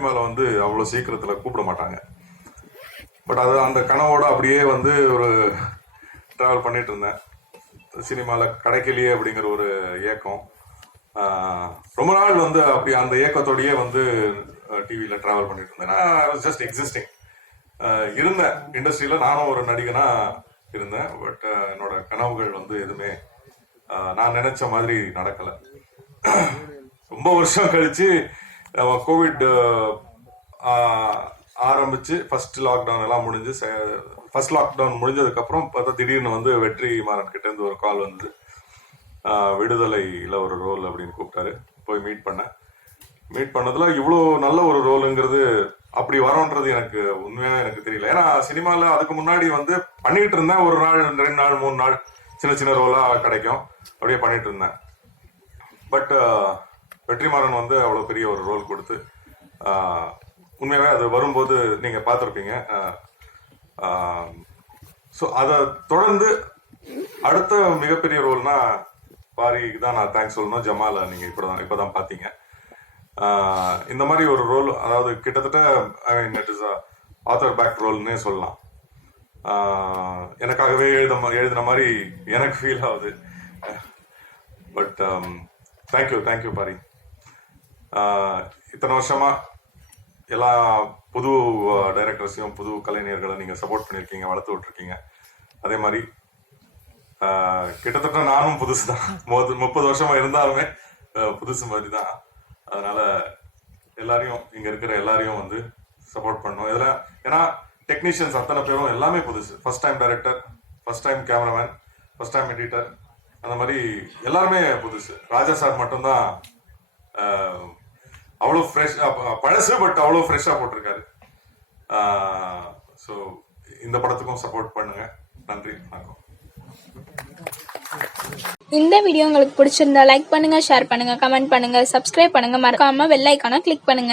சினிமாவில் வந்து அவ்வளோ சீக்கிரத்தில் கூப்பிட மாட்டாங்க. பட் அது அந்த கனவோட அப்படியே வந்து ஒரு ட்ராவல் பண்ணிட்டு இருந்தேன். சினிமாவில் கிடைக்கலையே அப்படிங்கிற ஒரு ஏக்கம். ரொம்ப நாள் வந்து அப்படி அந்த ஏக்கத்தோடையே வந்து டிவியில் ட்ராவல் பண்ணிட்டு இருந்தேன். நான் ஜஸ்ட் எக்ஸிஸ்டிங் இருந்தேன். இண்டஸ்ட்ரியில் நானும் ஒரு நடிகனா இருந்தேன். பட் என்னோட கனவுகள் வந்து எதுவுமே நான் நினைச்ச மாதிரி நடக்கலை. ரொம்ப வருஷம் கழிச்சு கோவிட் ஆரம்பிச்சு ஃபர்ஸ்ட் லாக்டவுன் எல்லாம் முடிஞ்சு ஃபர்ஸ்ட் லாக்டவுன் முடிஞ்சதுக்கப்புறம் பார்த்தா திடீர்னு வந்து வெற்றிமாறன் கிட்ட இருந்து ஒரு கால் வந்து விடுதலையில் ஒரு ரோல் அப்படின்னு கூப்பிட்டாரு. போய் மீட் பண்ணதுல இவ்வளோ நல்ல ஒரு ரோலுங்கிறது அப்படி வரோன்றது எனக்கு உண்மையாக எனக்கு தெரியல. ஏன்னா சினிமாவில் அதுக்கு முன்னாடி வந்து பண்ணிட்டு இருந்தேன். ஒரு நாள் 2 நாள் 3 நாள் சின்ன சின்ன ரோலாக கிடைக்கும், அப்படியே பண்ணிட்டு இருந்தேன். பட் வெற்றிமாறன் வந்து அவ்வளோ பெரிய ஒரு ரோல் கொடுத்து உண்மையாகவே அது வரும்போது நீங்கள் பார்த்துருப்பீங்க. ஸோ அதை தொடர்ந்து அடுத்த மிகப்பெரிய ரோல்னா பாரிக்கு தான் நான் தேங்க்ஸ் சொல்லணும். ஜமாலை நீங்கள் இப்போதான் பார்த்தீங்க. இந்த மாதிரி ஒரு ரோல், அதாவது கிட்டத்தட்ட I mean it is author back ரோல்னே சொல்லலாம். எனக்காகவே எழுதின மாதிரி எனக்கு ஃபீல் ஆகுது. But thank you Paari. இத்தனை வருஷமா எல்லா புது டைரக்டர்ஸையும் புது கலைஞர்களை நீங்கள் சப்போர்ட் பண்ணியிருக்கீங்க, வளர்த்து விட்டுருக்கீங்க. அதே மாதிரி கிட்டத்தட்ட நானும் புதுசு தான். 30 வருஷமா இருந்தாலுமே புதுசு மாதிரி தான். அதனால எல்லாரையும் இங்க இருக்கிற எல்லாரையும் வந்து சப்போர்ட் பண்ணணும். இதெல்லாம் ஏன்னா டெக்னீஷியன்ஸ் அத்தனை பேரும் எல்லாமே புதுசு. First time director, first time cameraman, first time editor, அந்த மாதிரி எல்லாருமே புதுசு. ராஜா சார் மட்டும்தான் அவ்வளோ ஃப்ரெஷ், பழசு பட் அவ்வளோ ஃப்ரெஷ்ஷாக போட்டிருக்காரு. ஸோ இந்த படத்துக்கும் சப்போர்ட் பண்ணுங்க. நன்றி, வணக்கம். இந்த வீடியோ உங்களுக்கு பிடிச்சிருந்தா லைக் பண்ணுங்க, ஷேர் பண்ணுங்க, கமெண்ட் பண்ணுங்க, சப்ஸ்கிரைப் பண்ணுங்க, மறக்காம பெல் ஐகானை கிளிக் பண்ணுங்க.